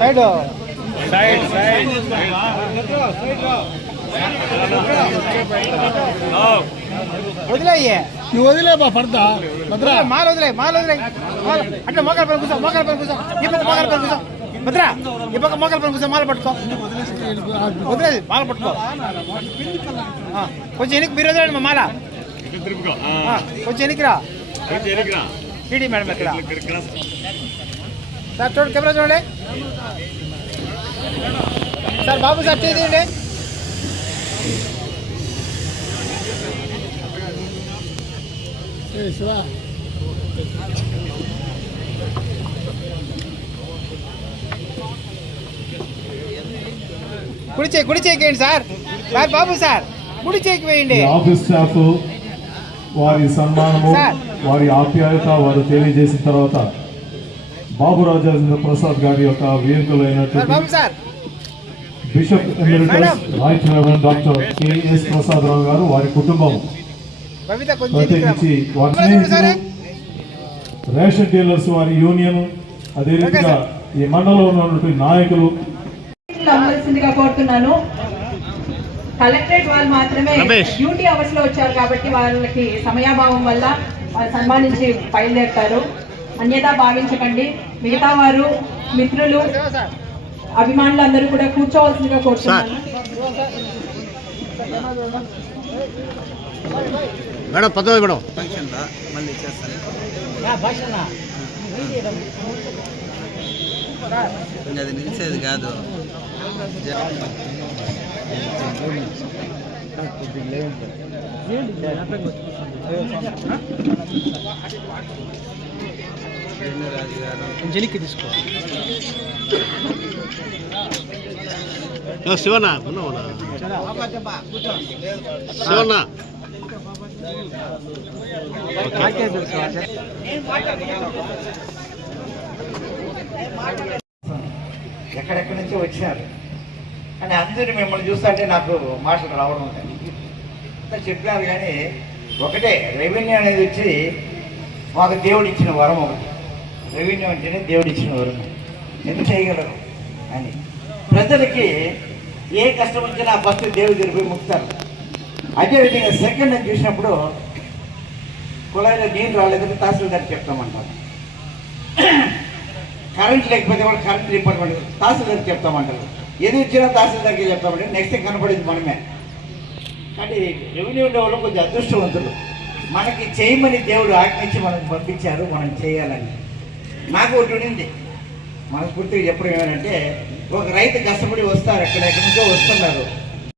Side వదిలేయ్యే నువ్వు వదిలే బా పడతా భద్రా మాల వదిలే అంటే మోకాల పైన కూర్చో ఈ పక్క మోకాల పైన కూర్చో భద్రా ఈ పక్క మోకాల పైన కూర్చో మాల పట్టుకో వదిలేదు మాల పట్టుకో కొంచెం ఎనికి మీరు వదిలేండి మా మాల కొంచెం ఎనికిరా టీడీ మేడం ఇక్కడ సార్ చూడండి కెమెరా చూడండి సార్ బాబు సార్ చేయండి శివా కుడి చేయండి సార్ బాబు సార్ కుడి చేయికి వేయండి. ఆఫీస్ స్టాఫ్ వారి సన్మానము వారి ఆప్యాయత వారు తెలియజేసిన తర్వాత బాబు రాజేంద్ర ప్రసాద్ గారి యొక్క వేదికలైనటువంటి bishop emeritus right reverend doctor KS Prasad Rao గారు వారి కుటుంబం ప్రత్యేకించి రేషన్ డీలర్స్ వారి యూనియన్ అదే రీతిగా ఈ మండలంలో ఉన్నటువంటి నాయకులు కోరుతున్నాను. కలెక్టరేట్ వాళ్ళు మాత్రమే డ్యూటీ అవర్స్ లో వచ్చారు కాబట్టి వాళ్ళకి సమయాభావం వల్ల వాళ్ళు సన్మానించి బయలుదేరుతారు. అన్యతా భావించకండి. మిగతా వారు మిత్రులు అభిమానులు అందరూ కూడా కూర్చోవలసిందిగా కోరుతున్నాను. మేడం పదవి మేడం అది నిలిచేది కాదు. జలికి తీసుకో శివన్న శివన్న ఎక్కడెక్కడి నుంచి వచ్చారు అని అందరూ మిమ్మల్ని చూస్తుంటే నాకు మాటలు రావడం అంతా చెప్పినారు. కానీ ఒకటే, రెవెన్యూ అనేది వచ్చి మాకు దేవుడు ఇచ్చిన వరం. ఒకటి రెవెన్యూ అంటేనే దేవుడు ఇచ్చిన వరం. ఎందుకు చేయగలరు అని ప్రజలకి ఏ కష్టం వచ్చినా ఫస్ట్ దేవుడు జరిపి ముక్తారు. అదేవిధంగా సెకండ్ అని చూసినప్పుడు కుళాయిలో నీళ్ళు రాలేదని తహసీల్దార్ చెప్తామంటారు. కరెంట్ లేకపోతే కూడా కరెంట్ డిపార్ట్మెంట్ తహసీల్దార్కి చెప్తామంటారు. ఏది వచ్చినా తహసీల్దార్కి చెప్తామంటే నెక్స్ట్ కనపడేది మనమే. కానీ రెవెన్యూ ఉండేవాళ్ళు కొంచెం అదృష్టవంతులు. మనకి చేయమని దేవుడు ఆజ్ఞించి మనకు పంపించారు, మనం చేయాలని. నాకు ఒకటి ఉండింది మనస్ఫూర్తిగా చెప్పడం ఏమంటే, ఒక రైతు కష్టపడి వస్తారు, ఎక్కడెక్కడి నుంచో వస్తున్నారు.